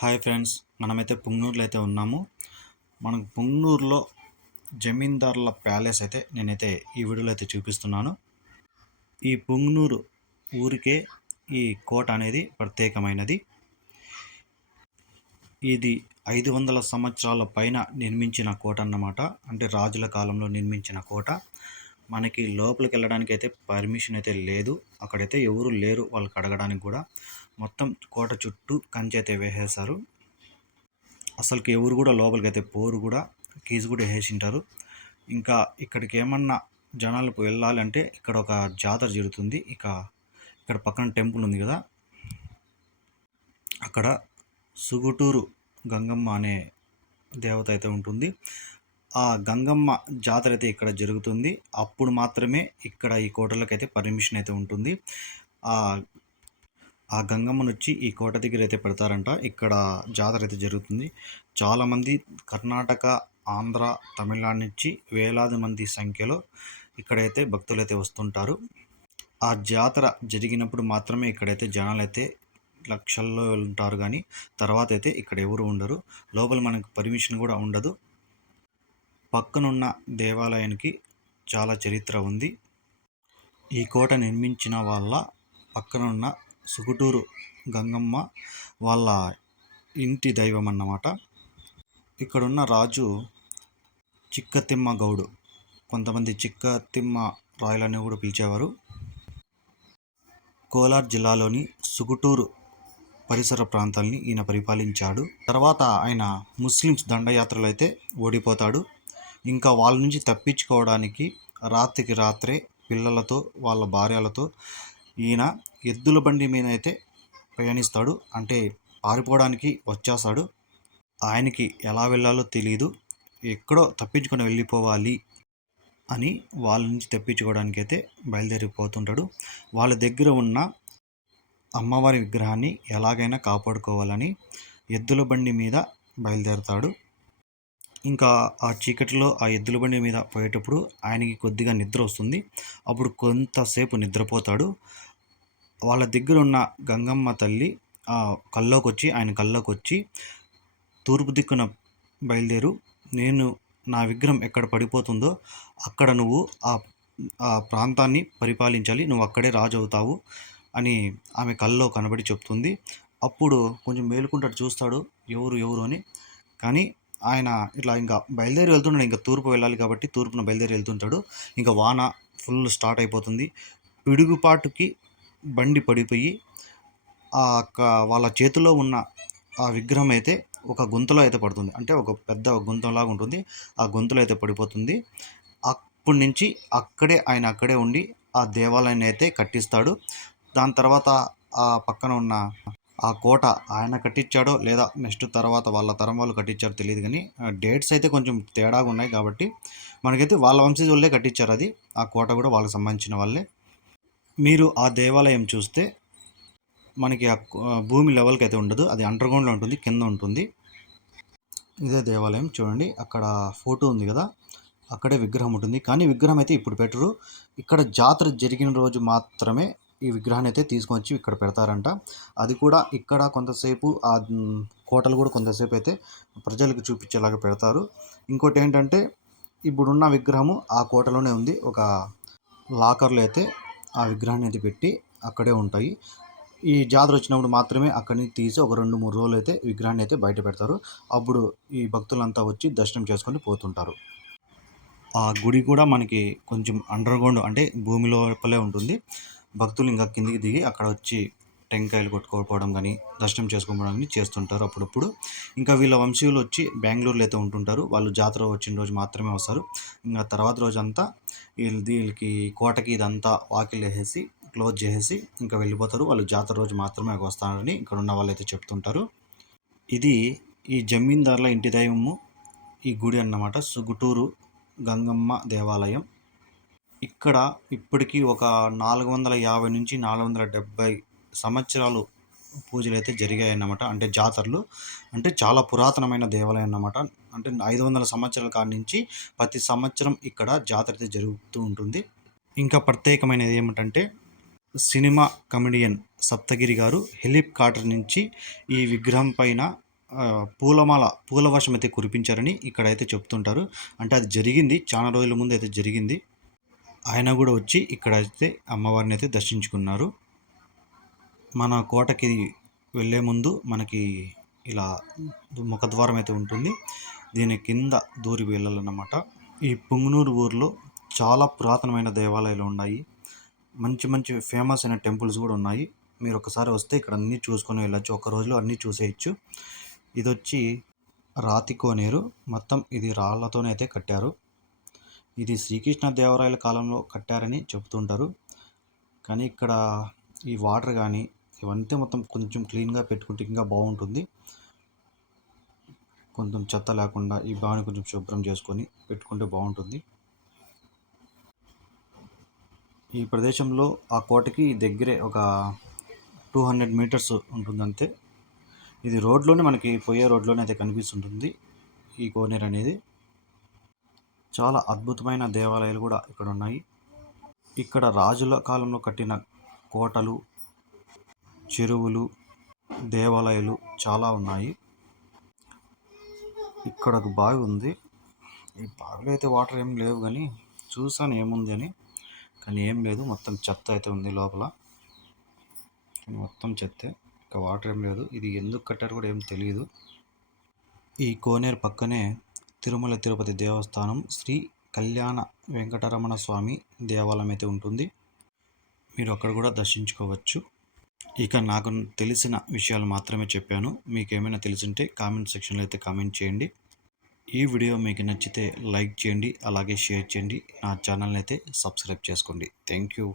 Hi friends మనమైతే పుంగనూరులో అయితే ఉన్నాము. మనకు పుంగనూరులో జమీందారుల ప్యాలెస్ అయితే నేనైతే ఈ వీడియోలో అయితే చూపిస్తున్నాను. ఈ పుంగనూరు ఊరికే ఈ కోట అనేది ప్రత్యేకమైనది. ఇది ఐదు వందల సంవత్సరాల పైన నిర్మించిన కోట అన్నమాట. అంటే రాజుల కాలంలో నిర్మించిన కోట. మనకి లోపలికి వెళ్ళడానికి అయితే పర్మిషన్ అయితే లేదు. అక్కడైతే ఎవరు లేరు. వాళ్ళకి అడగడానికి కూడా మొత్తం కోట చుట్టూ కంచె అయితే వేసేశారు. అసలుకి ఎవరు కూడా లోపలికి అయితే పోరు కూడా. కీజు కూడా వేసింటారు. ఇంకా ఇక్కడికి ఏమన్నా జనాలు వెళ్ళాలి అంటే ఇక్కడ ఒక జాతర జరుగుతుంది. ఇక ఇక్కడ పక్కన టెంపుల్ ఉంది కదా. అక్కడ సుగుటూరు గంగమ్మ అనే దేవత అయితే ఉంటుంది. ఆ గంగమ్మ జాతర అయితే ఇక్కడ జరుగుతుంది. అప్పుడు మాత్రమే ఇక్కడ ఈ కోటలకు అయితే పర్మిషన్ అయితే ఉంటుంది. ఆ ఆ గంగమ్మను వచ్చి ఈ కోట దగ్గర అయితే పెడతారంట. ఇక్కడ జాతర అయితే జరుగుతుంది. చాలామంది కర్ణాటక ఆంధ్ర తమిళనాడు నుంచి వేలాది మంది సంఖ్యలో ఇక్కడైతే భక్తులు అయితే వస్తుంటారు. ఆ జాతర జరిగినప్పుడు మాత్రమే ఇక్కడైతే జనాలు అయితే లక్షల్లో ఉంటారు కానీ తర్వాత అయితే ఇక్కడ ఎవరు ఉండరు. లోపల మనకు పర్మిషన్ కూడా ఉండదు. పక్కనున్న దేవాలయానికి చాలా చరిత్ర ఉంది. ఈ కోట నిర్మించిన వాళ్ళ పక్కనున్న సుగుటూరు గంగమ్మ వాళ్ళ ఇంటి దైవం అన్నమాట ఇక్కడున్న రాజు చిక్కతిమ్మ గౌడు. కొంతమంది చిక్కతిమ్మ రాయలని కూడా పిలిచేవారు. కోలార్ జిల్లాలోని సుగుటూరు పరిసర ప్రాంతాల్ని ఈయన పరిపాలించాడు. తర్వాత ఆయన ముస్లిమ్స్ దండయాత్రలు అయితే ఓడిపోతాడు. ఇంకా వాళ్ళ నుంచి తప్పించుకోవడానికి రాత్రికి రాత్రే పిల్లలతో వాళ్ళ భార్యలతో ఈయన ఎద్దుల బండి మీద అయితే ప్రయాణిస్తాడు. అంటే పారిపోవడానికి వచ్చేస్తాడు. ఆయనకి ఎలా వెళ్ళాలో తెలియదు ఎక్కడో తప్పించుకొని వెళ్ళిపోవాలి అని వాళ్ళ నుంచి తప్పించుకోవడానికి అయితే బయలుదేరిపోతుంటాడు. వాళ్ళ దగ్గర ఉన్న అమ్మవారి విగ్రహాన్ని ఎలాగైనా కాపాడుకోవాలని ఎద్దుల బండి మీద బయలుదేరతాడు. ఇంకా ఆ చీకటిలో ఆ ఎద్దుల బండి మీద పోయేటప్పుడు ఆయనకి కొద్దిగా నిద్ర వస్తుంది. అప్పుడు కొంతసేపు నిద్రపోతాడు. వాళ్ళ దగ్గర ఉన్న గంగమ్మ తల్లి కల్లోకి వచ్చి ఆయన కల్లోకి వచ్చి తూర్పు దిక్కున బయలుదేరు. నేను నా విగ్రహం ఎక్కడ పడిపోతుందో అక్కడ నువ్వు ఆ ఆ ప్రాంతాన్ని పరిపాలించాలి. నువ్వు అక్కడే రాజు అవుతావు అని ఆమె కల్లో కనబడి చెప్తుంది. అప్పుడు కొంచెం మేలుకుంటాడు చూస్తాడు ఎవరు ఎవరు అని. కానీ ఆయన ఇట్లా ఇంకా బయలుదేరి వెళ్తున్నాడు ఇంకా తూర్పు వెళ్ళాలి కాబట్టి తూర్పున బయలుదేరి వెళ్తుంటాడు. ఇంకా వాన ఫుల్ స్టార్ట్ అయిపోతుంది. పిడుగుపాటుకి బండి పడిపోయి ఆ వాళ్ళ చేతిలో ఉన్న ఆ విగ్రహం అయితే ఒక గుంతలో అయితే పడుతుంది. అంటే ఒక పెద్ద గుంతంలాగా ఉంటుంది. ఆ గుంతలో అయితే పడిపోతుంది. అప్పటి నుంచి అక్కడే ఆయన అక్కడే ఉండి ఆ దేవాలయాన్ని అయితే కట్టిస్తాడు. దాని తర్వాత ఆ పక్కన ఉన్న ఆ కోట ఆయన కట్టించాడో లేదా నెక్స్ట్ తర్వాత వాళ్ళ తరం వాళ్ళు కట్టించారో తెలియదు కానీ డేట్స్ అయితే కొంచెం తేడాగా ఉన్నాయి కాబట్టి మనకైతే వాళ్ళ వంశీజులే కట్టించారు అది. ఆ కోట కూడా వాళ్ళకి సంబంధించిన వాళ్ళే. మీరు ఆ దేవాలయం చూస్తే మనకి ఆ భూమి లెవెల్కి అయితే ఉండదు. అది అండర్గ్రౌండ్లో ఉంటుంది కింద ఉంటుంది. ఇదే దేవాలయం చూడండి. అక్కడ ఫోటో ఉంది కదా అక్కడే విగ్రహం ఉంటుంది. కానీ విగ్రహం అయితే ఇప్పుడు పెట్టరు. ఇక్కడ జాతర జరిగిన రోజు మాత్రమే ఈ విగ్రహాన్ని అయితే తీసుకొచ్చి ఇక్కడ పెడతారంట. అది కూడా ఇక్కడ కొంతసేపు ఆ కోటలు కూడా కొంతసేపు అయితే ప్రజలకు చూపించేలాగా పెడతారు. ఇంకోటి ఏంటంటే ఇప్పుడున్న విగ్రహము ఆ కోటలోనే ఉంది. ఒక లాకర్లో అయితే ఆ విగ్రహాన్ని అయితే పెట్టి అక్కడే ఉంటాయి. ఈ జాతర వచ్చినప్పుడు మాత్రమే అక్కడి నుంచి తీసి ఒక రెండు మూడు రోజులు అయితే విగ్రహాన్ని అయితే బయట పెడతారు. అప్పుడు ఈ భక్తులంతా వచ్చి దర్శనం చేసుకొని పోతుంటారు. ఆ గుడి కూడా మనకి కొంచెం అండర్ గ్రౌండ్ అంటే భూమి లోపలే ఉంటుంది. భక్తులు ఇంకా కిందికి దిగి అక్కడ వచ్చి టెంకాయలు కొట్టుకోకపోవడం కానీ దర్శనం చేసుకోవడం కానీ చేస్తుంటారు అప్పుడప్పుడు. ఇంకా వీళ్ళ వంశీయులు వచ్చి బెంగళూరులో అయితే ఉంటుంటారు. వాళ్ళు జాతర వచ్చిన రోజు మాత్రమే వస్తారు. ఇంకా తర్వాత రోజంతా వీళ్ళు వీళ్ళకి కోటకి ఇదంతా వాకిల్ వేసేసి క్లోజ్ చేసేసి ఇంకా వెళ్ళిపోతారు. వాళ్ళు జాతర రోజు మాత్రమే వస్తారని ఇక్కడ ఉన్న వాళ్ళు అయితే చెప్తుంటారు. ఇది ఈ జమీందారుల ఇంటి దైవము ఈ గుడి అన్నమాట. సుగుటూరు గంగమ్మ దేవాలయం. ఇక్కడ ఇప్పటికీ ఒక నాలుగు వందల యాభై నుంచి నాలుగు వందల డెబ్భై సంవత్సరాలు పూజలు అయితే జరిగాయి అన్నమాట అంటే జాతరలు. అంటే చాలా పురాతనమైన దేవాలయం అన్నమాట. అంటే ఐదు వందల సంవత్సరాల కాడి నుంచి ప్రతి సంవత్సరం ఇక్కడ జాతర అయితే జరుగుతూ ఉంటుంది. ఇంకా ప్రత్యేకమైనది ఏమిటంటే సినిమా కమెడియన్ సప్తగిరి గారు హెలికాప్టర్ నుంచి ఈ విగ్రహం పైన పూలమాల పూల వర్షం అయితే కురిపించారని ఇక్కడైతే చెప్తుంటారు. అంటే అది జరిగింది చాలా రోజుల ముందు అయితే జరిగింది. ఆయన కూడా వచ్చి ఇక్కడ అయితే అమ్మవారిని అయితే దర్శించుకున్నారు. మన కోటకి వెళ్ళే ముందు మనకి ఇలా ముఖద్వారం అయితే ఉంటుంది. దీని కింద దూరి వెళ్ళాలన్నమాట. ఈ పుంగునూరు ఊర్లో చాలా పురాతనమైన దేవాలయాలు ఉన్నాయి. మంచి మంచి ఫేమస్ అయిన టెంపుల్స్ కూడా ఉన్నాయి. మీరు ఒకసారి వస్తే ఇక్కడ అన్నీ చూసుకొని వెళ్ళొచ్చు. ఒక రోజులో అన్నీ చూసేయచ్చు. ఇది వచ్చి రాతి కోనేరు మొత్తం ఇది రాళ్ళతోనే అయితే కట్టారు. ఇది శ్రీకృష్ణ దేవరాయల కాలంలో కట్టారని చెబుతుంటారు. కానీ ఇక్కడ ఈ వాటర్ కానీ ఇవంతా మొత్తం కొంచెం క్లీన్గా పెట్టుకుంటే ఇంకా బాగుంటుంది. కొంచెం చెత్త లేకుండా ఈ బావిని కొంచెం శుభ్రం చేసుకొని పెట్టుకుంటే బాగుంటుంది. ఈ ప్రదేశంలో ఆ కోటకి దగ్గరే ఒక టూ హండ్రెడ్ మీటర్స్ ఉంటుంది అంతే. ఇది రోడ్లోనే మనకి పోయే రోడ్లోనే అయితే కనిపిస్తుంటుంది ఈ కోనేరు అనేది. చాలా అద్భుతమైన దేవాలయాలు కూడా ఇక్కడ ఉన్నాయి ఇక్కడ రాజుల కాలంలో కట్టిన కోటలు చెరువులు దేవాలయాలు చాలా ఉన్నాయి. ఇక్కడ ఒక బావి ఉంది. ఈ బావిలో అయితే వాటర్ ఏం లేవు కానీ చూసాను ఏముంది అని. కానీ ఏం లేదు మొత్తం చెత్త అయితే ఉంది లోపల. కానీ మొత్తం చెత్తే ఇంకా వాటర్ ఏం లేదు. ఇది ఎందుకు కట్టారు కూడా ఏం తెలియదు ఈ కోనేరు పక్కనే తిరుమల తిరుపతి దేవస్థానం శ్రీ కళ్యాణ వెంకటరమణ స్వామి దేవాలయం అయితే ఉంటుంది. మీరు అక్కడ కూడా దర్శించుకోవచ్చు. ఇక నాకు తెలిసిన విషయాలు మాత్రమే చెప్పాను. మీకు ఏమైనా తెలిసింటే కామెంట్ సెక్షన్లో అయితే కామెంట్ చేయండి. ఈ వీడియో మీకు నచ్చితే లైక్ చేయండి అలాగే షేర్ చేయండి. నా ఛానల్ని అయితే సబ్స్క్రైబ్ చేసుకోండి. Thank you.